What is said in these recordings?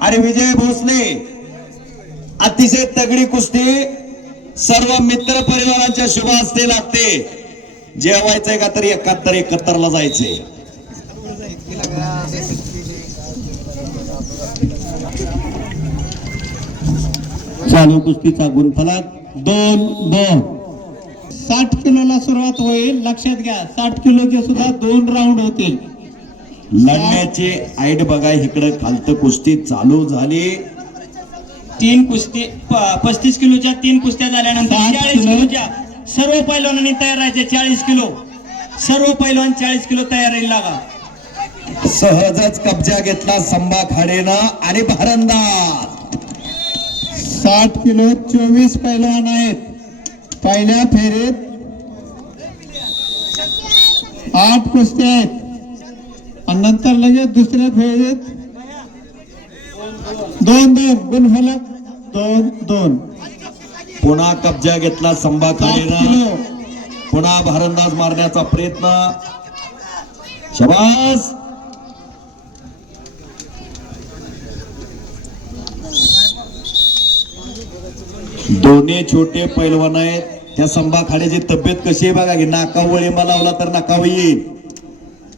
आणि विजय भोसले अतिशय तगडी कुस्ती सर्व मित्र परिवारांच्या शुभ हस्ते लागते. जेवायचंय का तरी 71ला जायचंय. चालू कुस्तीचा गुणफलक 2-2. 60 किलोला सुरुवात होईल. लक्षात घ्या 60 किलोचे सुद्धा 2 राऊंड होतील. लढण्याचे आईड बघा इकडे खालत कुस्ती चालू झाली. 3 कुस्ती 35 किलोच्या 3 कुस्त्या झाल्यानंतर 40 किलोच्या सर्व पैलवानांनी तयार राहायचे. 40 किलो सर्व पैलवान 40 किलो तयारीला लागा. सहजच कब्जा घेतला संभा खाडेनं आणि भारंदाज. 60 किलो 24 पैलवान आहेत. पहिल्या फेरीत 8 कुस्त्या आहेत आणि नंतर लगेच दुसऱ्या फेरीत 2-2 गुणफलक 2-2. पुन्हा कब्जा घेतला संभा 7 खाडेनं. किलो पुन्हा भारंदाज मारण्याचा प्रयत्न. शाबास. दोन्ही छोटे पैलवान आहेत. त्या संभा खाड्याची तब्येत कशी आहे बघा की नाकावळीमा लावला तर नाकावर येईल.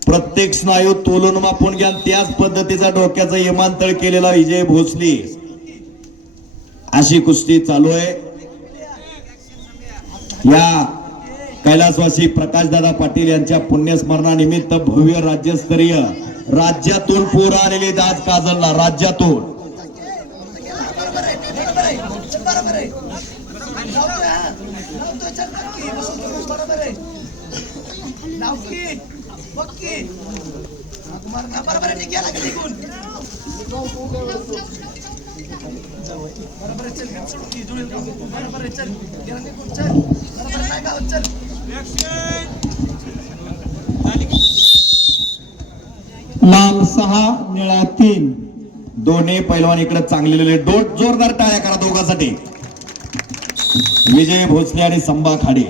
प्रत्येक स्नायू तोलून मापून घ्या. त्याच पद्धतीचा डोक्याचा इमानतळ केलेला विजय भोसले. अशी कुस्ती चालू आहे. या कैलासवासी प्रकाशदादा पाटील यांच्या पुण्यस्मरणानिमित्त भव्य राज्यस्तरीय राज्यातून पोरं आलेले आज काजलला. राज्यातून लाल 6 निळा 3. दोन्ही पैलवान इकडे चांगलेले. जोरदार टाळ्या करा दोघांसाठी. विजय भोसले आणि संभा खाडे.